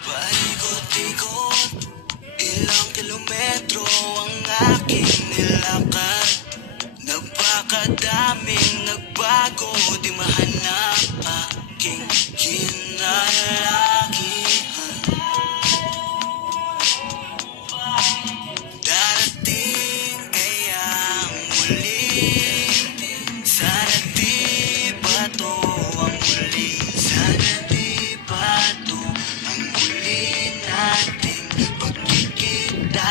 Paikot-ikot, ilang kilometro ang aking nilakad. Napakadaming nagbago, di mahanap aking kinalakihan. Darating kaya ang muli, sana di ba to ang muli, sana di ba to ang muli nating pagkikita.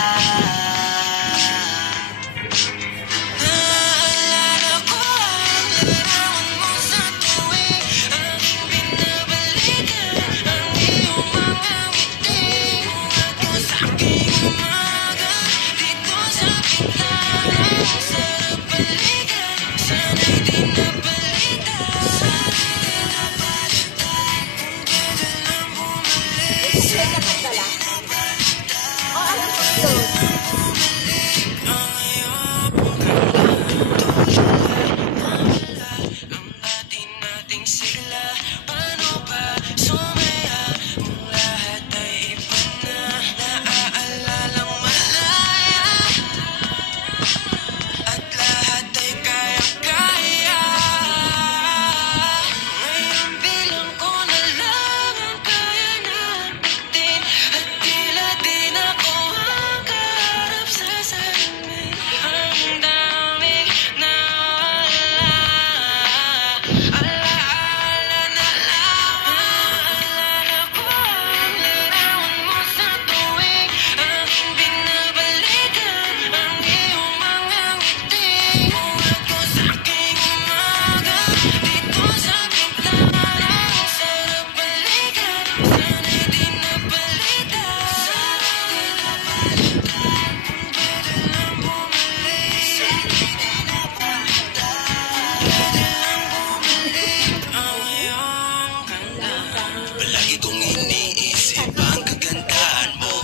Palagi kong iniisip ang kagandahan mo,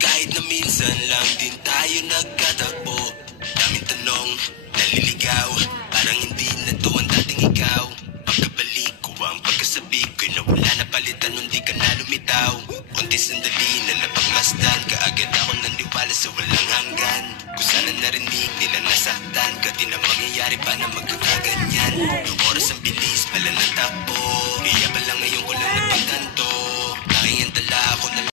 kahit na minsan lang din tayo nagkatagpo. Daming tanong, naliligaw, parang hindi na to ang dating ikaw. Pagkabalik ko ang pagkasabi ko'y nawala na palitan nung di ka na lumitaw. Unti sandali na napagmasdan, kaagad ako naniwala sa walang hanggan. Kung sana narinig nila nasaktan ka, di na mangyayari pa na magkakaganyan.